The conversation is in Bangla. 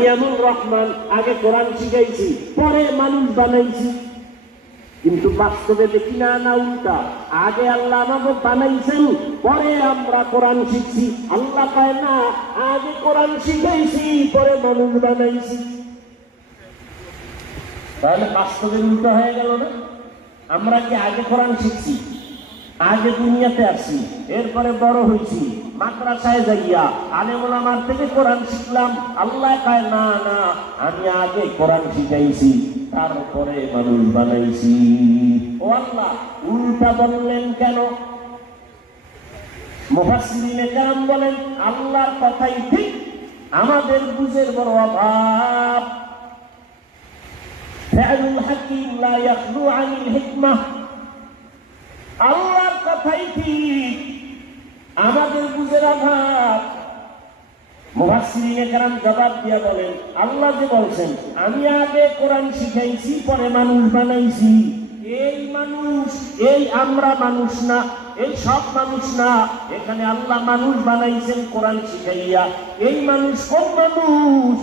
মারিয়ামুর রহমান, আগে কোরআন শিখাইছি পরে মানুষ বানাইছি। কিন্তু বাস্তবে দেখি না, না উল্টা, আগে আল্লাহ আমাকে বানাইছেন পরে আমরা কোরআন শিখছি। আল্লাহ পায় না, আগে কোরআন শিখাইছি পরে মানুষ বানাইছি। তাহলে বাস্তবে উল্টা হয়ে গেল না? আমরা কি আগে কোরআন শিখছি, আগে দুনিয়াতে আসছি, এরপরে বড় হয়েছি, মাদ্রাসায় যাইয়া আলেম ওলামার থেকে কোরআন শিখলাম। আল্লাহ কয় না, না, আমি আগে কোরআন শিখাইছি তারপরে মানুষ বানাইছি। ও আল্লাহ, উল্টা বললেন কেন? মুফাসসিরিনে কেরাম বলেন আল্লাহর কথাই ঠিক, আমাদের বুঝের বড় অভাব। ফা'লুল হাকিম লা ইয়াখলু আনিল হিকমাহ। আল্লাহর কথাই ঠিক, আমাদের বুঝের অভাব। মুফাসসিরিনে কেরাম জবাব দিয়া বলেন আল্লাহ যে বলছেন আমি আগে কোরআন শিখাইছি পরে মানুষ বানাইছি, এই মানুষ, এই আমরা মানুষ না, এই সব মানুষ না। এখানে আল্লাহ মানুষ বানাইছেন কোরআন শিখাইয়া। এই মানুষ কোন মানুষ?